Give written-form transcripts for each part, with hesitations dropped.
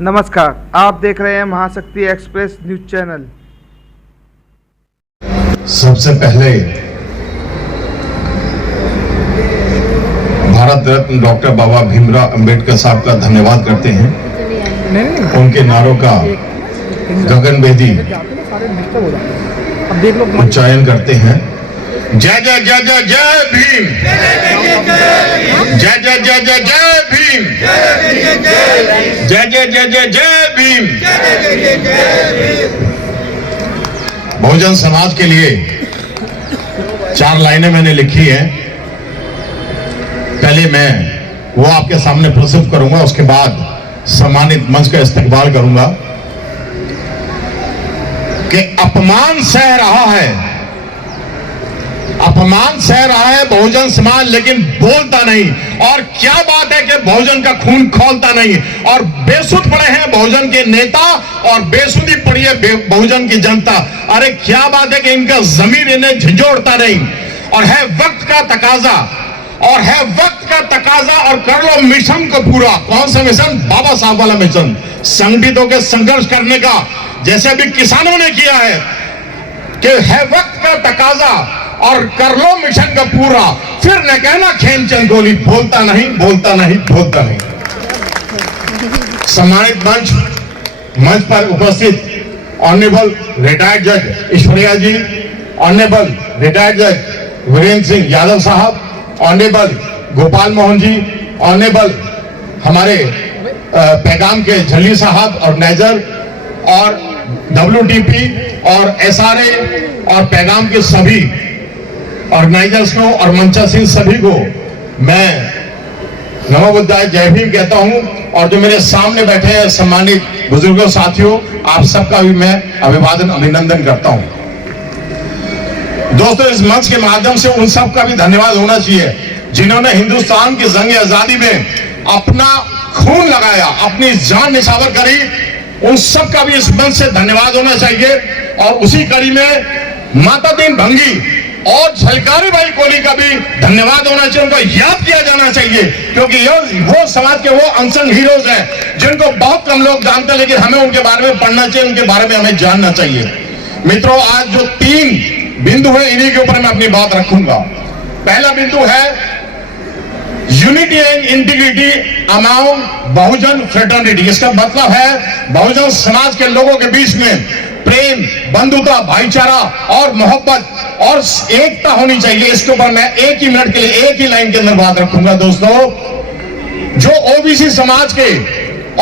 नमस्कार, आप देख रहे हैं महाशक्ति एक्सप्रेस न्यूज चैनल। सबसे पहले भारत रत्न डॉक्टर बाबा भीमराव अंबेडकर साहब का धन्यवाद करते हैं। उनके नारों का गगनभेदी उच्चारण करते हैं। जय जय जय जय जय भीम, जय जय जय जय जय भीम, जय जय जय जय जय भीम। बहुजन समाज के लिए 4 लाइनें मैंने लिखी हैं। पहले मैं वो आपके सामने प्रस्तुत करूंगा, उसके बाद सम्मानित मंच का इस्तेकबाल करूंगा। कि अपमान सह रहा है, अपमान सह रहा है बहुजन समाज, लेकिन बोलता नहीं। और क्या बात है कि बहुजन का खून खौलता नहीं, और बेसुध पड़े हैं बहुजन के नेता और बेसुधी पड़ी है बहुजन की जनता। अरे क्या बात है कि इनका जमीन इन्हें झंझोड़ता नहीं। और है वक्त का तकाजा, और है वक्त का तकाजा, और कर लो मिशन को पूरा। कौन सा मिशन? बाबा साहब वाला मिशन, संगठित होकर संघर्ष करने का, जैसे अभी किसानों ने किया है। कि है वक्त का तकाजा और कर लो मिशन का पूरा, फिर न कहना खेमचंद गोली, बोलता नहीं, बोलता नहीं, बोलता नहीं। सम्मानित मंच पर उपस्थित ऑनरेबल रिटायर्ड जज ईश्वरिया जी, ऑनरेबल रिटायर्ड जज वीरेंद्र सिंह यादव साहब, ऑनरेबल गोपाल मोहन जी, ऑनरेबल हमारे पैगाम के झली साहब और नेजर, और WTP और SRA और पैगाम के सभी ऑर्गेनाइजर्स को और मंचा सिंह सभी को मैं नमो बुद्धाय जय भीम कहता हूं। और जो मेरे सामने बैठे हैं सम्मानित बुजुर्गों साथियों, आप सबका भी मैं अभिवादन अभिनंदन करता हूं। दोस्तों, इस मंच के माध्यम से उन सब का भी धन्यवाद होना चाहिए जिन्होंने हिंदुस्तान की जंग आजादी में अपना खून लगाया, अपनी जान निछावर करी। उन सब का भी इस मंच से धन्यवाद होना चाहिए। और उसी कड़ी में माता दीन भंगी और झलकारी भाई कोहली का भी धन्यवाद होना चाहिए, उनको याद किया जाना चाहिए, क्योंकि वो समाज के वो अनसंग हीरोज हैं जिनको बहुत कम लोग जानते हैं, लेकिन हमें उनके बारे में पढ़ना चाहिए, उनके बारे में हमें जानना चाहिए। मित्रों, आज जो 3 बिंदु है, इन्हीं के ऊपर मैं अपनी बात रखूंगा। पहला बिंदु है unity and integrity among Bahujan fraternity. इसका मतलब है बहुजन समाज के लोगों के बीच में प्रेम, बंधुता, भाईचारा और मोहब्बत और एकता होनी चाहिए। इसके ऊपर मैं एक ही मिनट के लिए, एक ही लाइन के अंदर बात रखूंगा। दोस्तों, जो OBC समाज के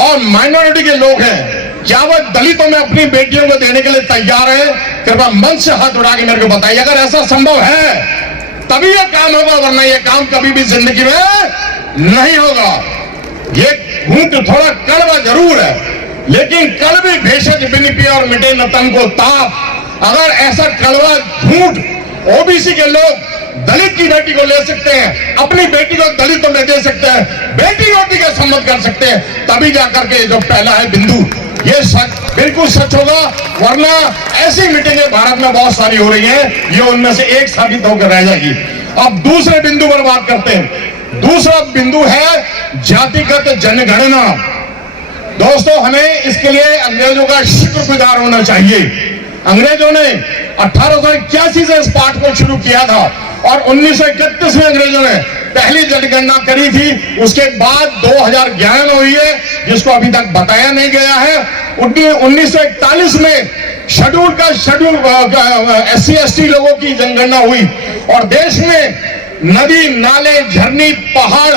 और माइनॉरिटी के लोग हैं, क्या वह दलितों में अपनी बेटियों को देने के लिए तैयार है? कृपया मंच से हाथ उठा के मेरे को बताइए। अगर ऐसा संभव है तभी यह काम होगा, वरना यह काम कभी भी जिंदगी में नहीं होगा। ये घूंट थोड़ा कड़वा जरूर है, लेकिन कड़वी भेषज बिन पिए और मिटे न तन को ताप। अगर ऐसा कड़वा झूठ OBC के लोग दलित की बेटी को ले सकते हैं, अपनी बेटी को दलितों में दे सकते हैं, बेटी रोटी का सम्मत कर सकते हैं, तभी जाकर के जो पहला है बिंदु, ये सच, बिल्कुल सच होगा। वरना ऐसी मीटिंगें भारत में बहुत सारी हो रही हैं, ये उनमें से एक साबित होकर रह जाएगी। अब दूसरे बिंदु पर बात करते हैं। दूसरा बिंदु है जातिगत जनगणना। दोस्तों, हमें इसके लिए अंग्रेजों का शुक्रगुजार होना चाहिए। अंग्रेजों ने 1881 से इस पाठ को शुरू किया था और 1931 में अंग्रेजों ने पहली जनगणना करी थी। उसके बाद 2011 में हुई है, जिसको अभी तक बताया नहीं गया है। 1941 में शेड्यूल SC ST लोगों की जनगणना हुई और देश में नदी, नाले, झरनी, पहाड़,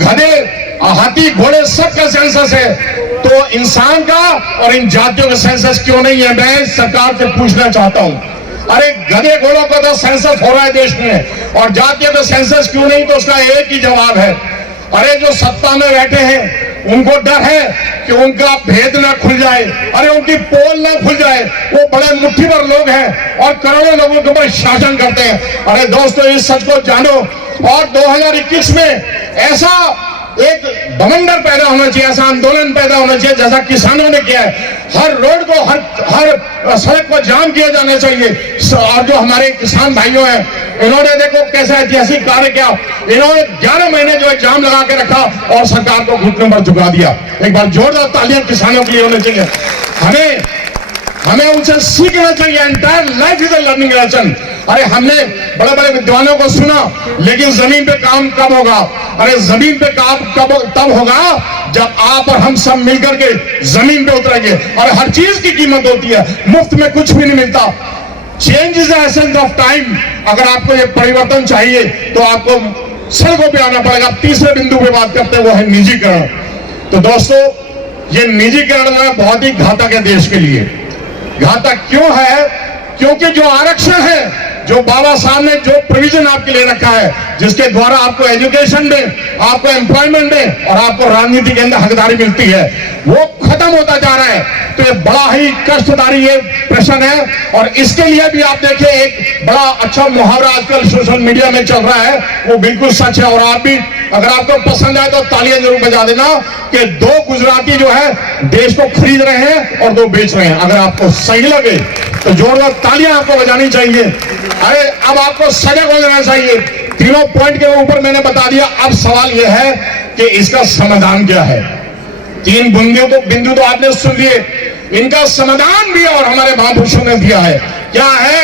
गधे, हाथी, घोड़े सबका सेंसस है। तो इंसान का और इन जातियों का सेंसस क्यों नहीं है? मैं सरकार से पूछना चाहता हूं। अरे गधे घोड़ों का तो सेंसस हो रहा है देश में, और जातियों का सेंसस क्यों नहीं? तो उसका एक ही जवाब है, अरे जो सत्ता में बैठे हैं उनको डर है कि उनका भेद ना खुल जाए, अरे उनकी पोल ना खुल जाए। वो बड़े मुट्ठी भर लोग हैं और करोड़ों लोगों के ऊपर शासन करते हैं। अरे दोस्तों, इस सच को जानो। और 2021 में ऐसा एक बवंडर पैदा होना चाहिए, ऐसा आंदोलन पैदा होना चाहिए जैसा किसानों ने किया है। हर रोड को, हर सड़क को जाम किया जाना चाहिए। और जो हमारे किसान भाइयों हैं, इन्होंने देखो कैसा ऐतिहासिक कार्य किया। इन्होंने 11 महीने जो है जाम लगा के रखा और सरकार को घुटनों पर झुका दिया। एक बार जोरदार तालियां किसानों के लिए होनी चाहिए। हमें उनसे सीखना चाहिए। Entire life is a learning lesson. अरे हमने बड़े बड़े विद्वानों को सुना, लेकिन जमीन पे काम कब होगा? अरे जमीन पे काम तब होगा जब आप और हम सब मिलकर के जमीन पे उतरेंगे। और हर चीज की कीमत होती है, मुफ्त में कुछ भी नहीं मिलता। Change is the essence of time. अगर आपको ये परिवर्तन चाहिए तो आपको सड़कों पे आना पड़ेगा। तीसरे बिंदु पे बात करते हैं, वो है निजीकरण। तो दोस्तों, ये निजीकरण में बहुत ही घातक है देश के लिए। घातक क्यों है? क्योंकि जो आरक्षण है, जो बाबा साहब ने जो प्रोविजन आपके लिए रखा है, जिसके द्वारा आपको एजुकेशन दें, आपको एम्प्लॉयमेंट दें और आपको राजनीति के अंदर हकदारी मिलती है, वो खत्म होता जा रहा है। तो ये बड़ा ही कष्टदायी ये प्रश्न है। और इसके लिए भी आप देखिए, एक बड़ा अच्छा मुहावरा आजकल सोशल मीडिया में चल रहा है, वो बिल्कुल सच है। और आप भी, अगर आपको पसंद आए तो तालियां जरूर बजा देना कि 2 गुजराती जो है देश को खरीद रहे हैं और 2 बेच रहे हैं। अगर आपको सही लगे तो जोरदार तालियां आपको बजानी चाहिए। अरे अब आपको सजग हो जाना चाहिए। तीनों पॉइंट के ऊपर मैंने बता दिया। अब सवाल यह है कि इसका समाधान क्या है। 3 बिंदु तो आपने सुन लिए, इनका समाधान भी और हमारे महापुरुषों ने दिया है। क्या है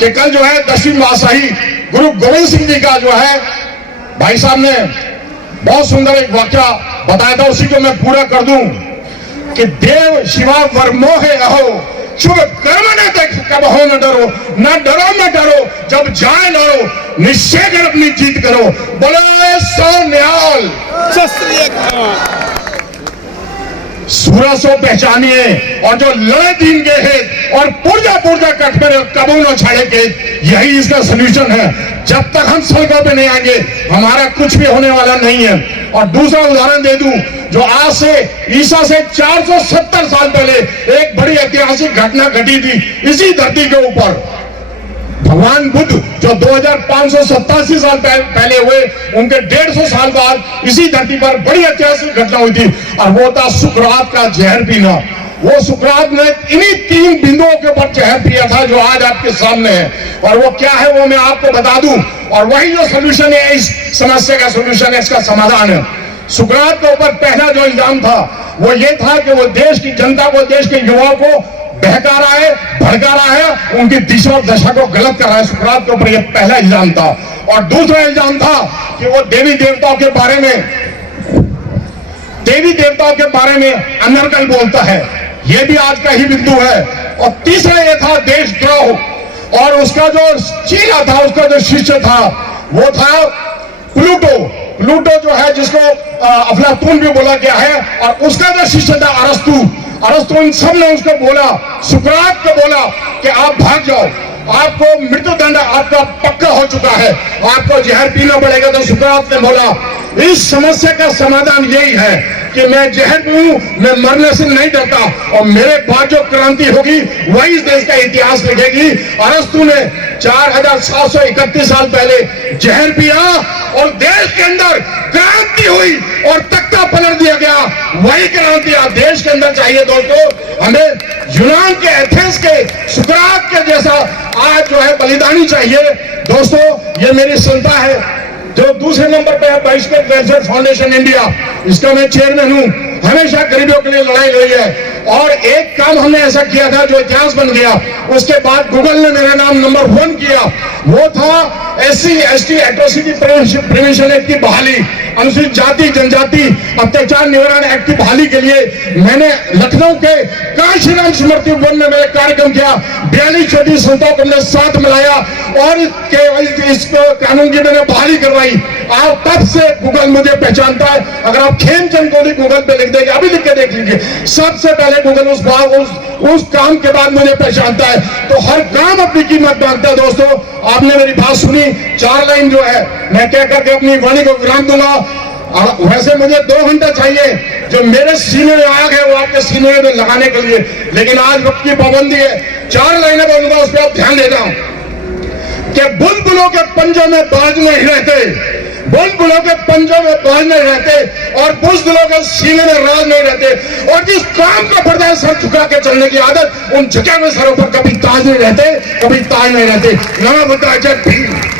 कि कल जो है 10वीं पातशाही गुरु गोविंद सिंह जी का जो है, भाई साहब ने बहुत सुंदर एक वाक्य बताया था, उसी को मैं पूरा कर दूं कि देव शिवा वर्मोहे अहो, शुभ कर्म न देख कब हो न डरो, न डरो, जब जाए लड़ो, निश्चय कर अपनी जीत करो। बोलो सो निहाल, सूरज को पहचानिए और जो लड़े दीन के हित और पुर्जा कट कर कबू न छाड़े के, यही इसका सोल्यूशन है। जब तक हम सड़कों पे नहीं आएंगे, हमारा कुछ भी होने वाला नहीं है। और दूसरा उदाहरण दे दूं, जो आज से ईसा से 470 साल पहले एक बड़ी ऐतिहासिक घटना घटी थी इसी धरती के ऊपर। भगवान बुद्ध जो 2587 साल पहले हुए, उनके 150 साल बाद इसी धरती पर बड़ी ऐतिहासिक घटना हुई थी, और वो था सुकरात का जहर पीना। वो सुकरात ने इन्हीं 3 बिंदुओं के ऊपर जहर पिया था जो आज आपके सामने है। और वो क्या है वो मैं आपको बता दूं, और वही जो सोल्यूशन है, इस समस्या का सोल्यूशन है, इसका समाधान है। सुकरात के ऊपर पहला जो इल्जाम था वो ये था कि वो देश की जनता को, देश के युवाओं को बहका रहा है, भड़का रहा है, उनकी दिशा और दशा को गलत कर रहा है। सुकरात के ऊपर यह पहला इल्जाम था। और दूसरा इल्जाम था कि वो देवी देवताओं के बारे में अनर्गल बोलता है। यह भी आज का ही बिंदु है। और तीसरा यह था देशद्रोह। और उसका जो चीला था, उसका जो शिष्य था, वो था प्लूटो जो है, जिसको अफलातून भी बोला गया है। और उसका जो शिष्य था अरस्तु, इन सब ने उसको बोला, सुकरात को बोला कि आप भाग जाओ, आपको मृत्युदंड आपका पक्का हो चुका है, आपको जहर पीना पड़ेगा। तो सुकरात ने बोला, इस समस्या का समाधान यही है कि मैं जहर पीऊं, मैं मरने से नहीं डरता, और मेरे बाद जो क्रांति होगी वही इस देश का इतिहास लिखेगी। अरस्तु ने 4731 साल पहले जहर पिया और देश के अंदर क्रांति हुई और तख्ता पलट दिया गया। वही क्रांति आज देश के अंदर चाहिए। दोस्तों, हमें यूनान के, एथेंस के, सुकरात के जैसा आज जो है बलिदानी चाहिए। दोस्तों, ये मेरी संस्था है जो दूसरे नंबर पे है, बहिष्कृत वेलफेयर फाउंडेशन इंडिया, इसका मैं चेयरमैन हूं। हमेशा गरीबों के लिए लड़ाई लड़ी है। और एक काम हमने ऐसा किया था जो इतिहास बन गया, उसके बाद गूगल ने मेरा नाम नंबर 1 किया, वो था SC ST atrocity prevention act की बहाली, अनुसूचित जाति जनजाति अत्याचार निवारण एक्ट की बहाली के लिए मैंने लखनऊ के कांशीराम स्मृति वन में मैंने कार्यक्रम किया। 42 छोटी संस्थाओं को हमने साथ मिलाया और इस कानून की मैंने बहाली करवाई। आप तब से गूगल मुझे पहचानता है। अगर आप खेमचंद कोहली गूगल पे लिख देंगे, अभी लिख के देख लीजिए, सबसे पहले गूगल उस काम के बाद मुझे पहचानता है। तो हर काम अपनी कीमत मांगता है। दोस्तों, आपने मेरी बात सुनी, 4 लाइन जो है मैं कह करके अपनी वाणी को विराम दूंगा। वैसे मुझे 2 घंटा चाहिए, जो मेरे सीने में आग है वो आपके सीने में लगाने के लिए, लेकिन आज वक्त की पाबंदी है। 4 लाइनें बोलूंगा, उस पर आप ध्यान देना कि बुलबुलों के पंजे में बाज नहीं रहते, बुलबुलों के पंजों में बाज नहीं रहते और बुज़दिलों के सीने में राज नहीं रहते, और जिस काम को पड़ता है सर झुका के चलने की आदत, उन झुके हुए सरों पर कभी ताज नहीं रहते, कभी ताज नहीं रहते। नमो बुद्धाय, जय भीम।